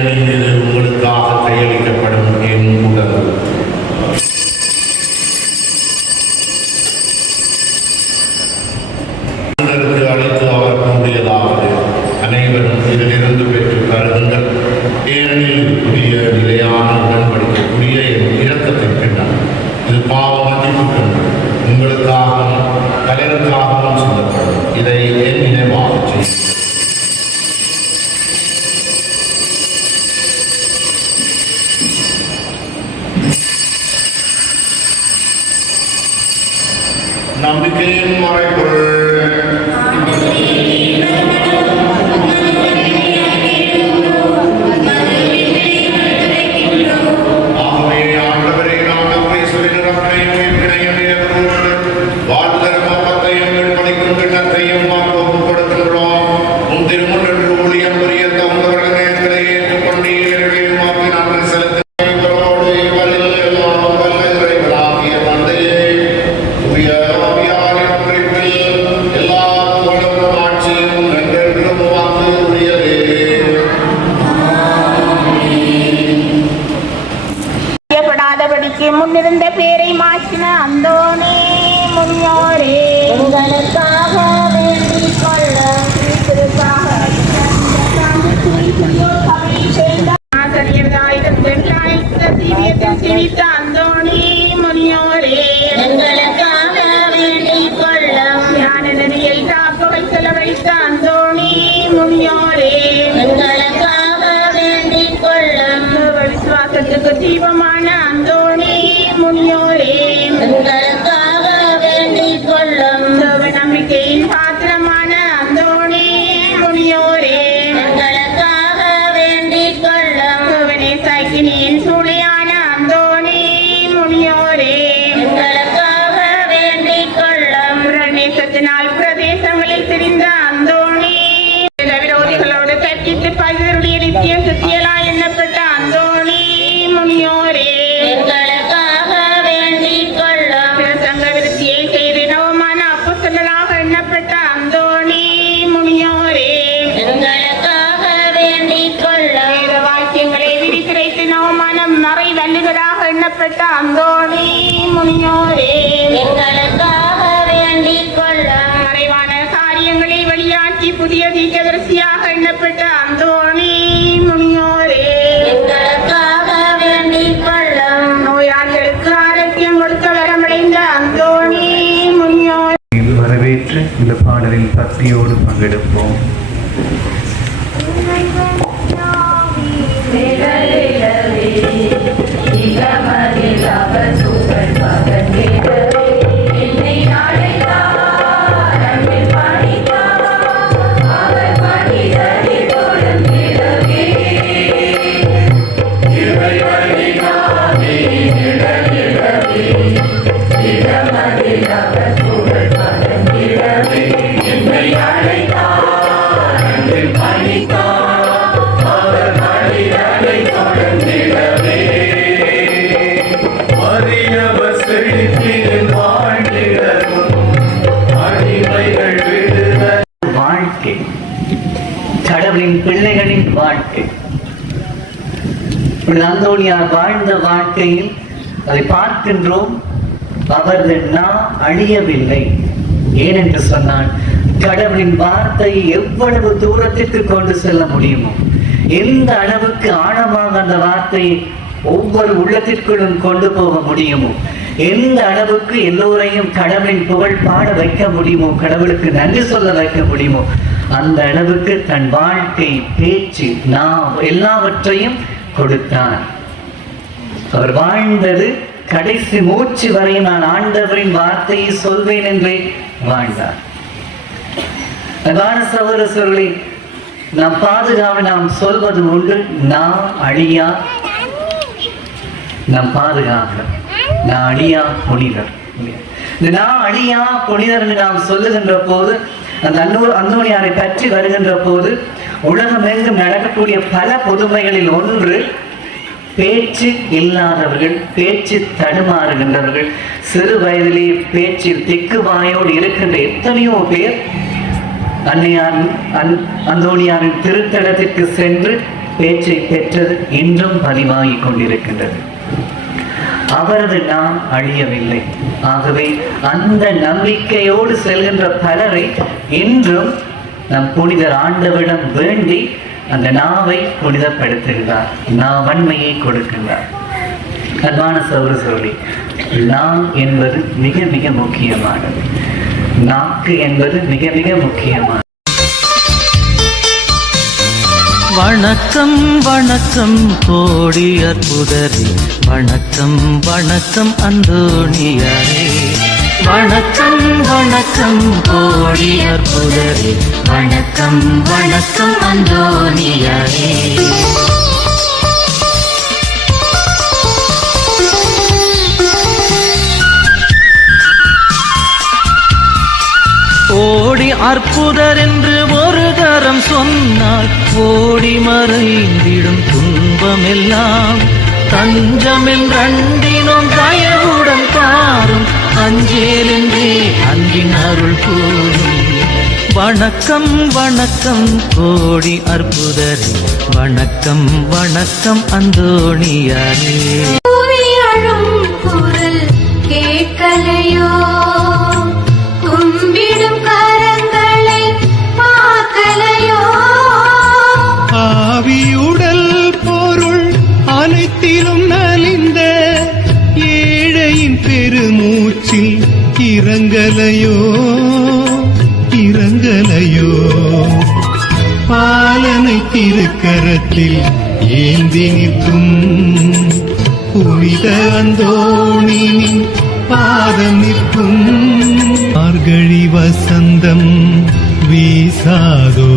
ஏனெனில் இது உங்களுக்காக கையளிக்கப்படும் என் உடல். அழைத்து அவர் கூறியதாவது, அனைவரும் இதிலிருந்து பெற்று கருதுங்கள். ஏனெனில் புதிய நிலையான உடன்படிக்கைக்குரிய என் இரக்கத்தின் பின்னர் இது பாவ மன்னிப்புக்கு உங்களுக்காகவும் பலருக்காகவும் சொல்லப்படும். இதை என் நினைவாக செய்யுங்கள். நம்பிக்கையின் மறைபொருள். முன்னிருந்த பேரை மாற்றின அந்தோணி முனியோரே, உங்களுக்காக வேண்டிக் கொள்ள ஜீவித்த அந்தோணி முனியோரே, எங்களுக்காக வேண்டிக் கொள்ள ஞான நெறியில் காப்பவை செலவழித்த அந்தோணி முனியோரே, எங்களுக்காக வேண்டிக் கொள்ள விசுவாசத்துக்கு தீபமான அந்தோணி முனியோரே, எங்களுக்காக வேண்டிக் கொள்ளும் நம்பிக்கையின் பாத்திரமான அந்தோணி முனியோரே, எங்களுக்காக வேண்டிக் கொள்ளும் சாக்கினியின் சூளையான அந்தோணி முனியோரே, எங்களுக்காக வேண்டிக் கொள்ளும் நேசத்தினால் பிரதேசங்களில் திரிந்த அந்தோணி விரோதிகளோடு கற்பித்து பகிர்வுடைய நித்திய சுத்தியலா எண்ணப்பட்ட அந்தோணி முனியோரே, எங்களுக்காக வேண்டிக் கொள்ளும் சங்க விருத்தியை செய்து நவமான அப்போஸ்தலராக எண்ணப்பட்ட அந்தோணி முனியோரே, எங்களுக்காக வேண்டிக் கொள்ளும் வேத வாக்கியங்களை விரித்துரைத்து நவமான மறை வல்லுகராக எண்ணப்பட்ட அந்தோணி முனியோரே, எங்களுக்காக வேண்டிக் கொள்ளும் மறைவான காரியங்களை வெளியாக்கி புதிய தீர்க்கதரிசியாக எண்ணப்பட்ட அந்தோணி முனியோரே, எங்களுக்காக வேண்டிக் கொள்ளும் நோயாளிகளுக்கு ஆரோக்கியம் கொடுக்க வரமடைந்த அந்தோணி முனியோரே. வரவேற்று இந்த பாடலில் பக்தியோடு பங்கெடுப்போம். கடவுளின் பிள்ளைகளின் வாழ்க்கை, அந்தோணியார் வாழ்ந்த வாழ்க்கையில் அதை பார்க்கின்றோம். அவரது நான் அழியவில்லை. ஏனென்று சொன்னால் கடவுளின் வார்த்தையை எவ்வளவு தூரத்திற்கு கொண்டு செல்ல முடியுமோ, எந்த அளவுக்கு ஆழமாக அந்த வார்த்தையை ஒவ்வொரு உள்ளத்திற்குள்ளும் கொண்டு போக முடியுமோ, எந்த அளவுக்கு எல்லோரையும் கடவுளின் புகழ் பாட வைக்க முடியுமோ, கடவுளுக்கு நன்றி சொல்ல வைக்க முடியுமோ, அந்த அளவுக்கு தன் வாழ்க்கை, பேச்சு, நாம் எல்லாவற்றையும் கொடுத்தார். அவர் வாழ்ந்தது கடைசி மூச்சு வரை நான் ஆண்டவரின் வார்த்தையை சொல்வேன் என்றே வாழ்ந்தார். சகோதரர்களே, நாம் பாதுகாவ நாம் சொல்வது உண்டு, நாம் அழியா, நம் பாதுகாவலர், நான் அழியா புனிதர். நான் அழியா புனிதர் என்று நாம் சொல்லுகின்ற போது, அந்த அந்தோணியாரை பற்றி வருகின்ற போது உலகம் எங்கும் நடக்கக்கூடிய பல புதுமைகளில் ஒன்று, பேச்சு இல்லாதவர்கள், பேச்சு தடுமாறுகின்றவர்கள், சிறு வயதிலே பேச்சில் திக்குவாயோடு இருக்கின்ற எத்தனையோ பேர் அந்தோணியாரின் திருத்தலத்திற்கு சென்று பேச்சை பெற்றது இன்றும் பதிவாகிக் கொண்டிருக்கின்றது. அவரது நாம் அழியவில்லை. ஆகவே அந்த நம்பிக்கையோடு செல்கின்ற பலரை இன்றும் நம் புனிதர் ஆண்டவரிடம் வேண்டி அந்த நாவை புனிதப்படுத்துகிறார், நாவன்மையை கொடுக்கின்றார். அன்பான சகோதரி, நா என்பது மிக மிக முக்கியமானது. நாக்கு என்பது மிக மிக முக்கியமானது. வணக்கம் வணக்கம் கோடி அற்புதரே, வணக்கம் வணக்கம் அந்தோணியாரே. வணக்கம் வணக்கம் கோடி அற்புதரே, வணக்கம் வணக்கம் அந்தோணியாரே. ஓடி அற்புதர் என்று ஒரு தரம் சொன்னால் ஓடி மறைந்திடும் துன்பமெல்லாம் தஞ்சமென்றண்டினோம் தயவுடன் பாரும் அஞ்சேலென்றே அன்பின் அருள் கூறும். வணக்கம் வணக்கம் கோடி அற்புதரே, வணக்கம் வணக்கம் அந்தோணியாரே. குரல் கேட்கலையோ, கும்பிடும் கரங்களை பார்க்கலையோ. ஆவியுடல் பொருள் அனைத்திலும் நலிந்த ஏழையின் பெருமூச்சில் இறங்கலையோ இறங்கலையோ. பாலனை திருக்கரத்தில் ஏந்தி நிற்கும் புனித அந்தோணியின் பாதம் நிற்கும். மார்கழி வசந்தம் வீசாதோ